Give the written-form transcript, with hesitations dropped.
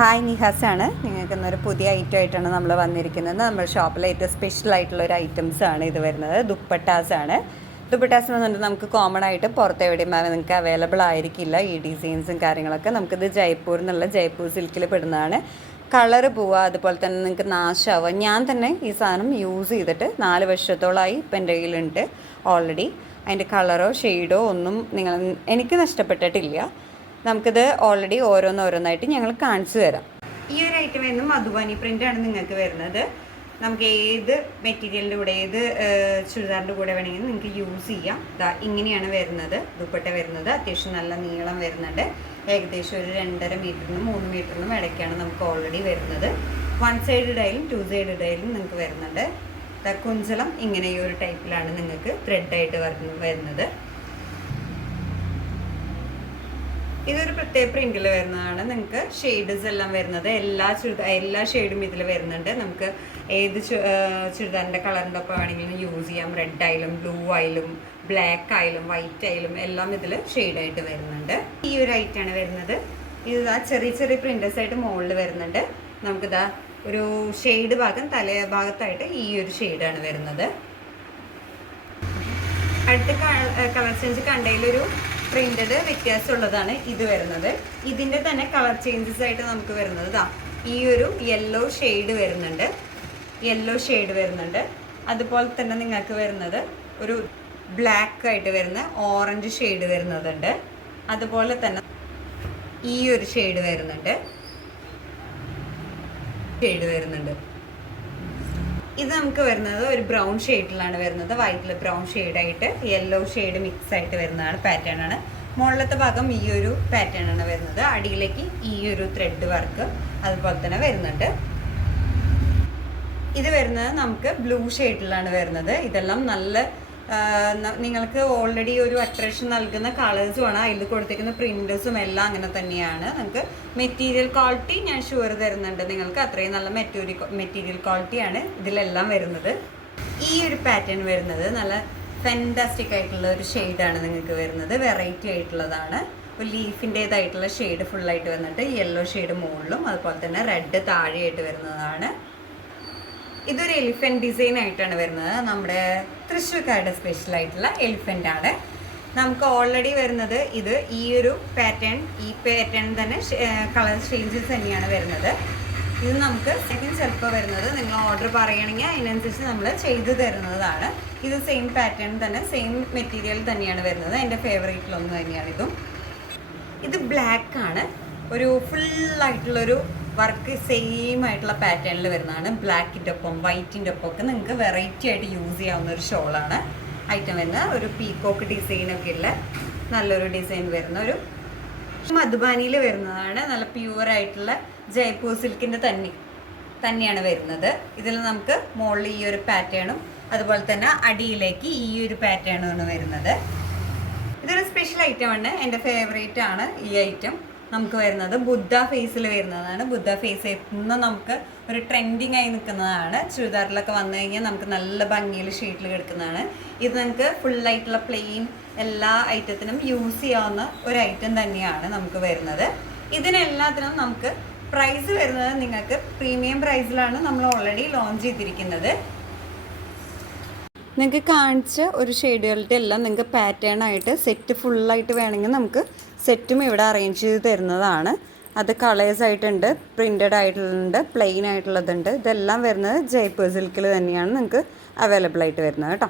Hi നിഹാസാണ്. നിങ്ങൾക്ക് ഇന്നൊരു പുതിയ ഐറ്റം ആയിട്ടാണ് നമ്മൾ വന്നിരിക്കുന്നത്. നമ്മുടെ ഷോപ്പിലെ ഏറ്റവും സ്പെഷ്യൽ ആയിട്ടുള്ള ഒരു ഐറ്റംസ് ആണ് ഇത് വരുന്നത്. ദുപ്പട്ടാസ് ആണ്. ദുപ്പട്ടാസ് എന്ന് പറഞ്ഞാൽ നമുക്ക് കോമൺ ആയിട്ട് പുറത്ത് എവിടെയും നിങ്ങൾക്ക് അവൈലബിൾ ആയിരിക്കില്ല ഈ ഡിസൈൻസും കാര്യങ്ങളൊക്കെ. നമുക്കിത് ജയ്പൂർ എന്നുള്ള ജയ്പൂർ സിൽക്കിൽ പെടുന്നതാണ്. കളറ് പോവുക, അതുപോലെ തന്നെ നിങ്ങൾക്ക് നാശമാവുക. ഞാൻ തന്നെ ഈ സാധനം യൂസ് ചെയ്തിട്ട് 4 വർഷത്തോളമായി ഇപ്പം എൻ്റെ കയ്യിലുണ്ട് ഓൾറെഡി. അതിൻ്റെ കളറോ ഷെയ്ഡോ ഒന്നും എനിക്ക് നഷ്ടപ്പെട്ടിട്ടില്ല. നമുക്കിത് ഓൾറെഡി ഓരോന്നായിട്ട് ഞങ്ങൾ കാണിച്ചു തരാം. ഈ ഒരു ഐറ്റം എന്നും മധുബാനി പ്രിൻ്റാണ് നിങ്ങൾക്ക് വരുന്നത്. നമുക്ക് ഏത് മെറ്റീരിയലിൻ്റെ കൂടെ ഏത് ചുരിദാറിൻ്റെ കൂടെ വേണമെങ്കിലും നിങ്ങൾക്ക് യൂസ് ചെയ്യാം. ഇങ്ങനെയാണ് വരുന്നത് ദുപ്പട്ട വരുന്നത്. അത്യാവശ്യം നല്ല നീളം വരുന്നുണ്ട്. ഏകദേശം ഒരു 2.5 മീറ്ററിനും 3 മീറ്ററിനും ഇടയ്ക്കാണ് നമുക്ക് ഓൾറെഡി വരുന്നത്. 1 സൈഡ് ഇടയിലും 2 സൈഡ് ഇടയിലും നിങ്ങൾക്ക് വരുന്നുണ്ട്. കുഞ്ചലം ഇങ്ങനെ ഈ ഒരു ടൈപ്പിലാണ് നിങ്ങൾക്ക് ത്രെഡായിട്ട് വരുന്നത്. ഇതൊരു പ്രത്യേക പ്രിന്റിൽ വരുന്നതാണ്. നിങ്ങൾക്ക് ഷെയ്ഡ്സ് എല്ലാം വരുന്നത് എല്ലാ ഷെയ്ഡും ഇതിൽ വരുന്നുണ്ട്. നമുക്ക് ഏത് ചുരിദാറിൻ്റെ കളറിൻ്റെ ഒപ്പം വേണമെങ്കിലും യൂസ് ചെയ്യാം. റെഡ് ആയാലും ബ്ലൂ ആയാലും ബ്ലാക്ക് ആയാലും വൈറ്റ് ആയാലും എല്ലാം ഇതിൽ ഷെയ്ഡായിട്ട് വരുന്നുണ്ട്. ഈ ഒരു ഐറ്റാണ് വരുന്നത്. ഇത് ചെറിയ ചെറിയ പ്രിന്റേഴ്സ് ആയിട്ട് മുകളിൽ വരുന്നുണ്ട്. നമുക്കിതാ ഒരു ഷെയ്ഡ് ഭാഗം ഭാഗത്തായിട്ട് ഈ ഒരു ഷെയ്ഡാണ് വരുന്നത്. അടുത്ത കളർ ചേഞ്ച് കണ്ടതിലൊരു പ്രിന്റഡ് വ്യത്യാസമുള്ളതാണ് ഇത് വരുന്നത്. ഇതിൻ്റെ തന്നെ കളർ ചേഞ്ചസ് ആയിട്ട് നമുക്ക് വരുന്നത് ഈ ഒരു യെല്ലോ ഷെയ്ഡ് വരുന്നുണ്ട്. അതുപോലെ തന്നെ നിങ്ങൾക്ക് വരുന്നത് ഒരു ബ്ലാക്ക് ആയിട്ട് വരുന്ന ഓറഞ്ച് ഷെയ്ഡ് വരുന്നുണ്ട്. അതുപോലെ തന്നെ ഈ ഒരു ഷെയ്ഡ് വരുന്നുണ്ട്. ഇത് നമുക്ക് വരുന്നത് ഒരു ബ്രൗൺ ഷെയ്ഡിലാണ് വരുന്നത്. വൈറ്റിൽ ബ്രൗൺ ഷെയ്ഡായിട്ട് യെല്ലോ ഷെയ്ഡ് മിക്സ് ആയിട്ട് വരുന്നതാണ് പാറ്റേൺ ആണ്. മുകളിലത്തെ ഭാഗം ഈ ഒരു പാറ്റേൺ ആണ് വരുന്നത്. അടിയിലേക്ക് ഈ ഒരു ത്രെഡ് വർക്ക് അതുപോലെ തന്നെ വരുന്നുണ്ട്. ഇത് വരുന്നത് നമുക്ക് ബ്ലൂ ഷെയ്ഡിലാണ് വരുന്നത്. ഇതെല്ലാം നല്ല നിങ്ങൾക്ക് ഓൾറെഡി ഒരു അട്രാക്ഷൻ നൽകുന്ന കളേഴ്സുമാണ്. അതിൽ കൊടുത്തിരിക്കുന്ന പ്രിന്റേഴ്സും എല്ലാം അങ്ങനെ തന്നെയാണ്. നമുക്ക് മെറ്റീരിയൽ ക്വാളിറ്റി ഞാൻ ഷുവർ തരുന്നുണ്ട് നിങ്ങൾക്ക്. അത്രയും നല്ല മെറ്റീരിയൽ ക്വാളിറ്റിയാണ് ഇതിലെല്ലാം വരുന്നത്. ഈ ഒരു പാറ്റേൺ വരുന്നത് നല്ല ഫാന്റാസ്റ്റിക് ആയിട്ടുള്ള ഒരു ഷെയ്ഡാണ് നിങ്ങൾക്ക് വരുന്നത്. വെറൈറ്റി ആയിട്ടുള്ളതാണ്. ഒരു ലീഫിൻ്റേതായിട്ടുള്ള ഷെയ്ഡ് ഫുള്ളായിട്ട് വന്നിട്ട് യെല്ലോ ഷെയ്ഡ് മുകളിലും അതുപോലെ തന്നെ റെഡ് താഴെയായിട്ട് വരുന്നതാണ്. ഇതൊരു എലിഫൻറ്റ് ഡിസൈൻ ആയിട്ടാണ് വരുന്നത്. നമ്മുടെ തൃശ്ശൂർക്കാരുടെ സ്പെഷ്യൽ ആയിട്ടുള്ള എലിഫൻ്റ് ആണ്. നമുക്ക് ഓൾറെഡി വരുന്നത് ഇത് ഈ പാറ്റേൺ തന്നെ കളർ ചേഞ്ചസ് തന്നെയാണ് വരുന്നത്. ഇത് നമുക്ക് ചിലപ്പോൾ വരുന്നത് നിങ്ങൾ ഓർഡർ പറയുകയാണെങ്കിൽ അതിനനുസരിച്ച് നമ്മൾ ചെയ്തു തരുന്നതാണ്. ഇത് സെയിം പാറ്റേൺ തന്നെ സെയിം മെറ്റീരിയൽ തന്നെയാണ് വരുന്നത്. എൻ്റെ ഫേവറേറ്റിലൊന്നും തന്നെയാണ് ഇതും. ഇത് ബ്ലാക്ക് ആണ്. ഒരു ഫുള്ളായിട്ടുള്ളൊരു വർക്ക് സെയിം ആയിട്ടുള്ള പാറ്റേണിൽ വരുന്നതാണ്. ബ്ലാക്കിൻ്റെ ഒപ്പം വൈറ്റിൻ്റെ ഒപ്പം ഒക്കെ നിങ്ങൾക്ക് വെറൈറ്റി ആയിട്ട് യൂസ് ചെയ്യാവുന്ന ഒരു ഷോളാണ് ഐറ്റം വരുന്നത്. ഒരു പീക്കോക്ക് ഡിസൈനൊക്കെ ഉള്ള നല്ലൊരു ഡിസൈൻ വരുന്ന ഒരു മധുബാനിയിൽ വരുന്നതാണ്. നല്ല പ്യുവറായിട്ടുള്ള ജയ്പൂർ സിൽക്കിൻ്റെ തന്നെയാണ് വരുന്നത്. ഇതിൽ നമുക്ക് മുകളിൽ ഈ ഒരു പാറ്റേണും അതുപോലെ തന്നെ അടിയിലേക്ക് ഈ ഒരു പാറ്റേണുമാണ് വരുന്നത്. ഇതൊരു സ്പെഷ്യൽ ഐറ്റമാണ്. എൻ്റെ ഫേവറേറ്റ് ആണ് ഈ ഐറ്റം. നമുക്ക് വരുന്നത് ബുദ്ധ ഫേസിൽ വരുന്നതാണ്. ബുദ്ധ ഫേസ് എന്നും നമുക്ക് ഒരു ട്രെൻഡിങ് ആയി നിൽക്കുന്നതാണ്. ചുരിദാറിലൊക്കെ വന്നു കഴിഞ്ഞാൽ നമുക്ക് നല്ല ഭംഗിയിൽ ഷെയ്ഡിൽ കിടക്കുന്നതാണ്. ഇത് നമുക്ക് ഫുള്ളായിട്ടുള്ള പ്ലെയിൻ എല്ലാ ഐറ്റത്തിനും യൂസ് ചെയ്യാവുന്ന ഒരു ഐറ്റം തന്നെയാണ് നമുക്ക് വരുന്നത്. ഇതിനെല്ലാത്തിനും നമുക്ക് പ്രൈസ് വരുന്നത് നിങ്ങൾക്ക് പ്രീമിയം പ്രൈസിലാണ് നമ്മൾ ഓൾറെഡി ലോഞ്ച് ചെയ്തിരിക്കുന്നത്. നിങ്ങൾക്ക് കാണിച്ച ഒരു ഷെയ്ഡുകളുടെ എല്ലാം നിങ്ങൾക്ക് പാറ്റേൺ ആയിട്ട് സെറ്റ് ഫുള്ളായിട്ട് വേണമെങ്കിൽ നമുക്ക് സെറ്റും ഇവിടെ അറേഞ്ച് ചെയ്ത് തരുന്നതാണ്. അത് കളേഴ്സ് ആയിട്ടുണ്ട്, പ്രിൻറ്റഡ് ആയിട്ടുള്ളത്, പ്ലെയിൻ ആയിട്ടുള്ളതുണ്ട്. ഇതെല്ലാം വരുന്നത് ജയ്പൂർ സിൽക്കിൽ തന്നെയാണ് നിങ്ങൾക്ക് അവൈലബിൾ ആയിട്ട് വരുന്നത് കേട്ടോ.